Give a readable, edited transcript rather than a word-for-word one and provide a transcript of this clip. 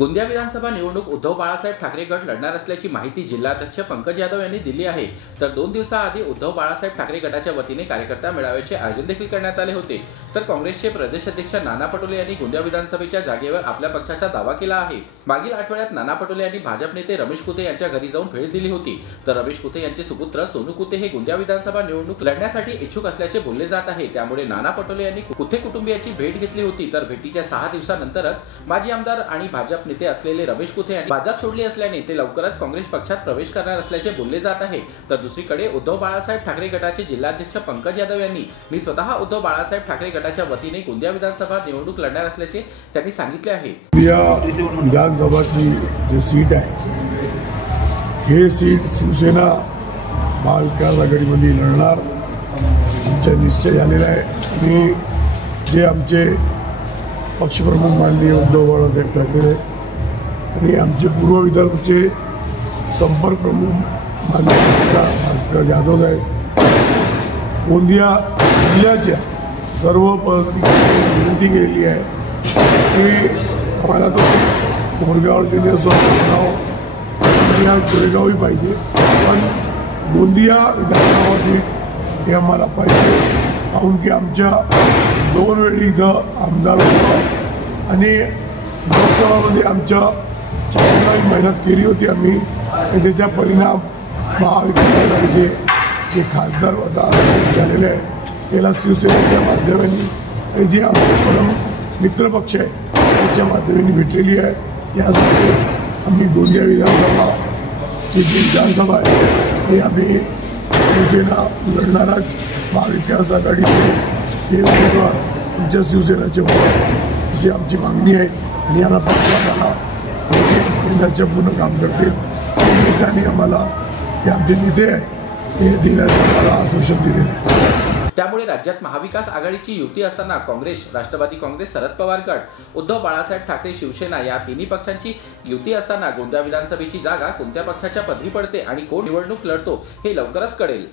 गोंदिया विधानसभा निवडणूक उद्धव बाळासाहेब ठाकरे गट लढणार असल्याची माहिती जिल्हाध्यक्ष पंकज यादव यांनी दिली आहे। तर 2 दिवसाआधी उद्धव बाळासाहेब ठाकरे गटाच्या वतीने कार्यकर्ता मेळाव्याचे आयोजन देखील करण्यात आले होते। तर काँग्रेसचे प्रदेश अध्यक्ष नाना पटोले यांनी गोंदिया विधानसभेच्या जागेवर आपल्या पक्षाचा दावा केला आहे। मागील आठवड्यात नाना पटोले यांनी भाजप नेते रमेश कुते यांच्या घरी जाऊन भेट दिली होती। तर रमेश कुते यांचे सुपुत्र सोनू कुते हे गोंदिया विधानसभा निवडणूक लढण्यासाठी इच्छुक असल्याचे बोलले जात आहे। त्यामुळे नाना पटोले यांनी कुते कुटुंबियांची भेट घेतली होती। तर भेटीच्या 6 दिवसानंतरच माजी आमदार आणि भाजप नेते असलेले रमेश कुते यांनी भाजप सोडली असल्याने ते लवकरच काँग्रेस पक्षात प्रवेश करणार असल्याचे बोलले जात आहे। तर दुसरीकडे उद्धव बाळासाहेब ठाकरे गटाचे जिल्हाध्यक्ष पंकज यादव यांनी मी स्वतः उद्धव बाळासाहेब ठाकरे गटाच्या वतीने गोंदिया विधानसभा निवडणूक लढणार असल्याचे त्यांनी सांगितले आहे। विधानसभाची जी सीट आहे हे सीट शिवसेना महाविकास आघाडीमध्ये लढणार आमचा निश्चय झालेला आहे। मी जे आमचे पक्षप्रमुख माननीय उद्धव बाळासाहेब ठाकरे आणि आमचे पूर्व विदर्भचे संपर्क प्रमुख माननीय भास्कर जाधव साहेब गोंदिया जिल्ह्याच्या सर्व पदाधिकाऱ्यांनी विनंती केलेली आहे की आम्हाला तो कोरेगाव जिल्ह्यासह कोरेगावही पाहिजे, पण गोंदिया विधानसभा सीट हे आम्हाला पाहिजे। काहून की आमच्या 2 वेळी इथं आमदार होतो आणि लोकसभामध्ये आमच्या चांगली मेहनत केली होती आम्ही आणि त्याचा परिणाम महाविकास आघाडीचे जे खासदार झालेले आहे त्याला शिवसेनेच्या माध्यमाने आणि जे आमचे परम मित्रपक्ष आहे त्याच्या माध्यमाने भेटलेली आहे। यासाठी आम्ही गोंदिया विधानसभा जी विधानसभा आहे हे आम्ही शिवसेना लढणारा महाविकास आघाडीचे हे आमच्या शिवसेनेचे अशी आमची मागणी आहे आणि याला पक्ष आम्हाला केंद्राच्या पूर्ण काम करतील। नेत्यांनी आम्हाला हे आमचे नेते आहे हे दिल्याचं आम्हाला आश्वासन दिलेलं आहे। त्यामुळे राज्यात महाविकास आघाडीची युती असताना काँग्रेस, राष्ट्रवादी काँग्रेस, शरद पवार गट, उद्धव बाळासाहेब ठाकरे शिवसेना या तिन्ही पक्षांची युती असताना गोंदिया विधानसभेची जागा कोणत्या पक्षाच्या पदरी पडते आणि कोण निवडणूक लढतो हे लवकरच कळेल।